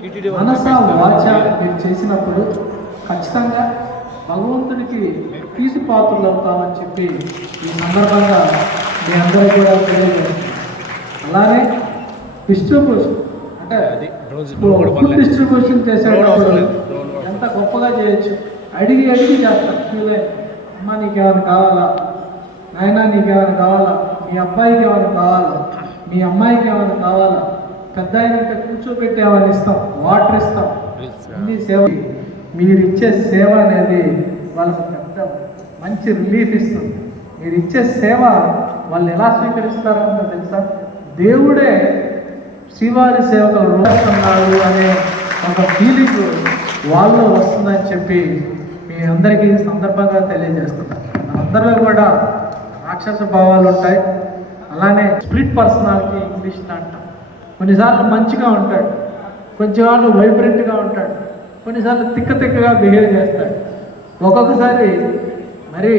మనస వాచ మీరు చేసినప్పుడు ఖచ్చితంగా భగవంతుడికి తీసి పాత్రలు అవుతామని చెప్పి ఈ సందర్భంగా మీ అందరికీ కూడా తెలియజేస్తుంది. అలానే డిస్ట్రిబ్యూషన్ అంటే ఫుడ్ డిస్ట్రిబ్యూషన్ చేసేటప్పుడు ఎంత గొప్పగా చేయొచ్చు. అడిగి చేస్తాం. ఫీల్ అమ్మ నీకేమైనా కావాలా, నాయన నీకేమైనా కావాలా, మీ అబ్బాయికి ఏమైనా కావాలా, మీ అమ్మాయికి ఏమైనా కావాలా, పెద్ద అయినంటే కూర్చోబెట్టి ఏమైనా ఇస్తాం, వాటర్ ఇస్తాం. అన్ని సేవ మీరు ఇచ్చే సేవ అనేది వాళ్ళకి పెద్ద మంచి రిలీఫ్ ఇస్తుంది. మీరు ఇచ్చే సేవ వాళ్ళు ఎలా స్వీకరిస్తారంటే తెలుసా, దేవుడే శ్రీవారి సేవకులు రోజున్నాడు అనే ఒక ఫీలింగ్ వాళ్ళు వస్తుందని చెప్పి మీ అందరికీ సందర్భంగా తెలియజేస్తున్నారు. అందరిలో కూడా రాక్షస భావాలు ఉంటాయి. అలానే స్ప్లిట్ పర్సనాలిటీ ఇంగ్లీష్లో అంటాం. కొన్నిసార్లు మంచిగా ఉంటాడు, కొంచెంసార్లు వైబ్రెంట్గా ఉంటాడు, కొన్నిసార్లు తిక్కగా బిహేవ్ చేస్తాడు, ఒక్కొక్కసారి మరి